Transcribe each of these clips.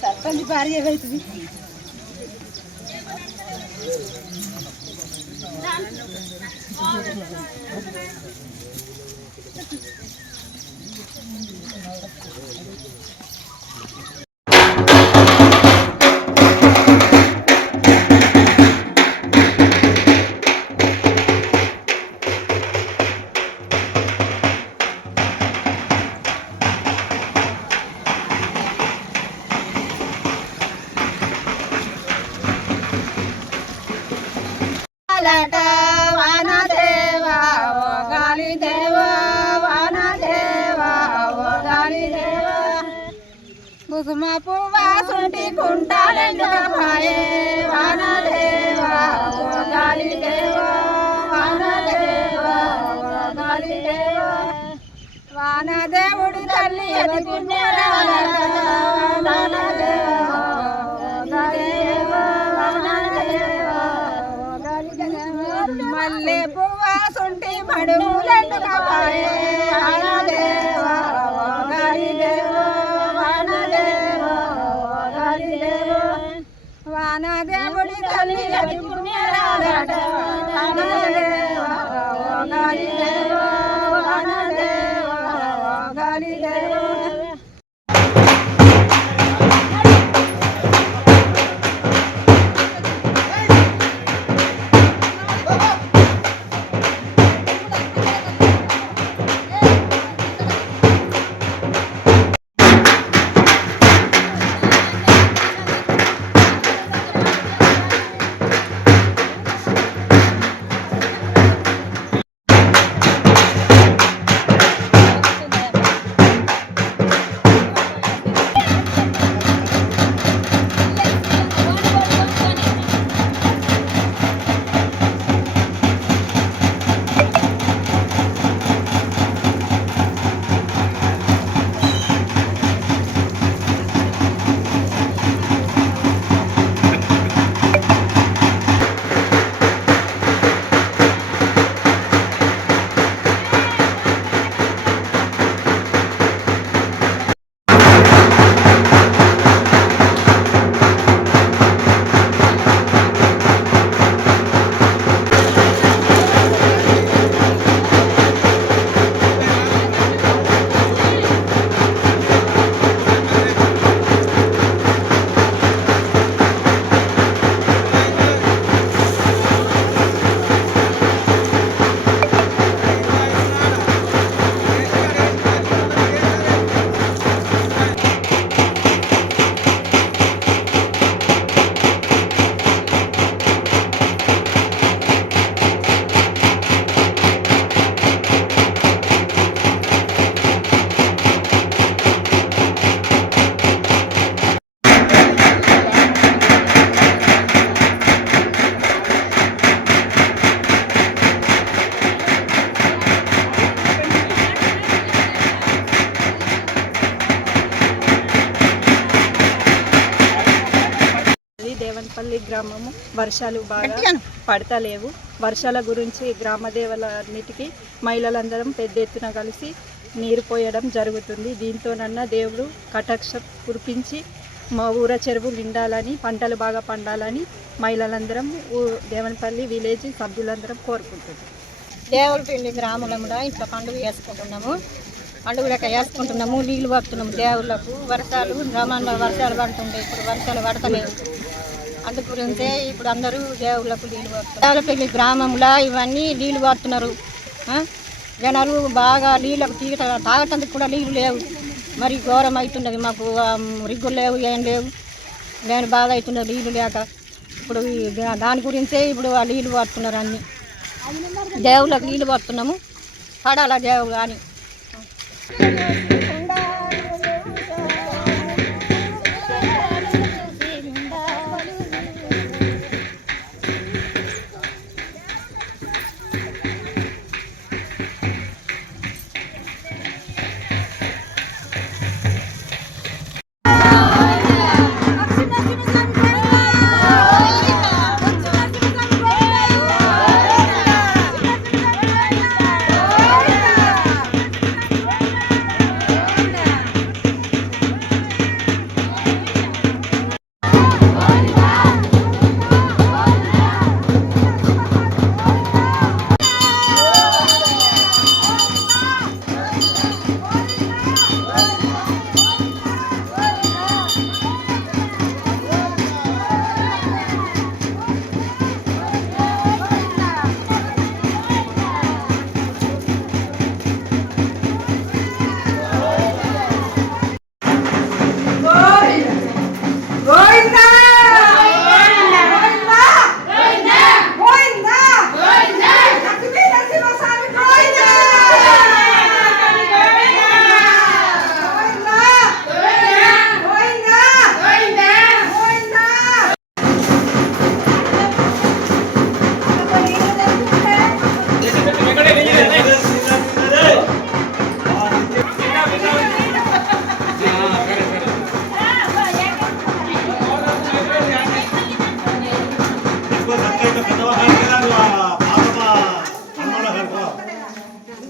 सरपंच भारी है तुम्ही वानदेवा ओ गाली देवा वानदेवा ओ गाली देवा कुसुमा पुवा सुंटी कुंटालेंडु भाये वानदेवा ओ गाली देवा वानदेवा ओ गाली देवा वानदेवुडी तल्ली अति पुण्यराला वानदेवा ओ गाली देवा वानदेवा ओ गाली देवा मल्ले पुवा सुंटी मडुमुलंडु कपाये वानदेवा ओ गाली देवा वानदेवा ओ गाली देवा वानदेवुडी तल्ली अति पुण्यराला वानदेवा ओ गाली देवा वानदेवा ओ गाली देवा దేవనపల్లి గ్రామము వర్షాలు బాగా పడతలేవు. వర్షాల గురించి గ్రామ దేవతలన్నిటికీ మహిళలందరం పెద్ద ఎత్తున కలిసి నీరు పోయడం జరుగుతుంది. దీంతోనన్నా దేవుడు కటాక్ష కురిపించి మా ఊర చెరువు నిండాలని, పంటలు బాగా పండాలని మహిళలందరం దేవనపల్లి విలేజ్ సభ్యులందరం కోరుకుంటున్నాం. దేవులపల్లి గ్రామంలో ఇట్లా పండుగ చేసుకుంటున్నాము. పండుగలకి వేసుకుంటున్నాము, నీళ్ళు పడుతున్నాము దేవుళ్ళకు. వర్షాలు గ్రామంలో వర్షాలు పడుతుంటాయి, ఇప్పుడు వర్షాలు పడతలేవు. అందు గురించే ఇప్పుడు అందరూ దేవుళ్ళకు నీళ్ళు పడుతున్నారు. దేవులపల్లి గ్రామంలో ఇవన్నీ నీళ్ళు పడుతున్నారు. జనాలు బాగా నీళ్ళకు తాగటానికి కూడా నీళ్ళు లేవు. మరి ఘోరం అవుతున్నది. మాకు రిగ్గులు లేవు, ఏం లేవు. నేను బాగా అవుతున్నది నీళ్ళు లేక. ఇప్పుడు దాని గురించే ఇప్పుడు ఆ నీళ్ళు పడుతున్నారు. అన్నీ దేవుళ్ళకు నీళ్ళు పడుతున్నాము. పడాలా దేవుడు కానీ.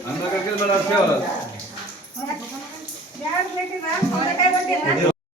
అన్న కడికి